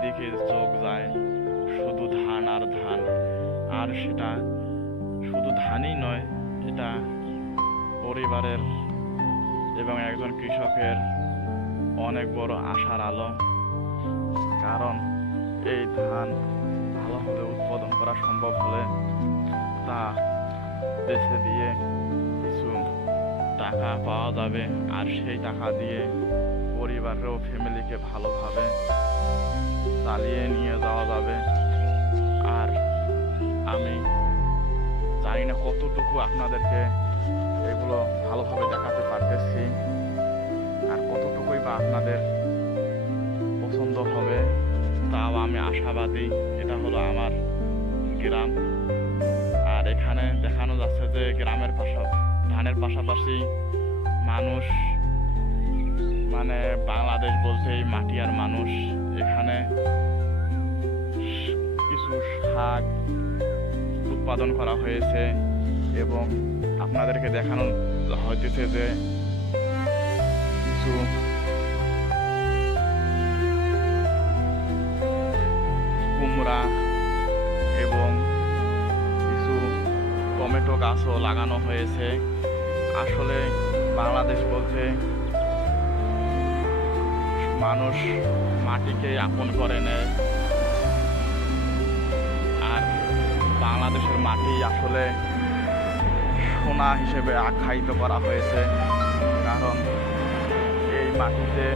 যেদিকে চোখ যায় শুধু ধান আর ধান। আর সেটা শুধু ধানই নয়, এটা পরিবারের এবং একজন কৃষকের অনেক বড় আশার আলো। কারণ এই ধান ভালোভাবে উৎপাদন করা সম্ভব হলে তা বেচে দিয়ে কিছু টাকা পাওয়া যাবে, আর সেই টাকা দিয়ে পরিবারের ও ফ্যামিলিকে ভালোভাবে চালিয়ে নিয়ে যাওয়া যাবে। আর আমি জানি না কতটুকু আপনাদেরকে এগুলো ভালোভাবে দেখাতে পারতেছি, আর কতটুকুই বা আপনাদের পছন্দ হবে, তাও আমি আশাবাদী। এটা হলো আমার গ্রাম, আর এখানে দেখানো যাচ্ছে যে গ্রামের ধানের পাশাপাশি মানুষ, মানে বাংলাদেশ বলতেই মাটি আর মানুষ। এখানে কিছু শাক উৎপাদন করা হয়েছে এবং আপনাদেরকে দেখানো হইতেছে যে কিছু কুমড়া এবং কিছু টমেটো গাছও লাগানো হয়েছে। আসলে বাংলাদেশ বলতে মানুষ মাটিকে আপন করে নেয়, আর বাংলাদেশের মাটি আসলে সোনা হিসেবে আখ্যায়িত করা হয়েছে। কারণ এই মাটিতে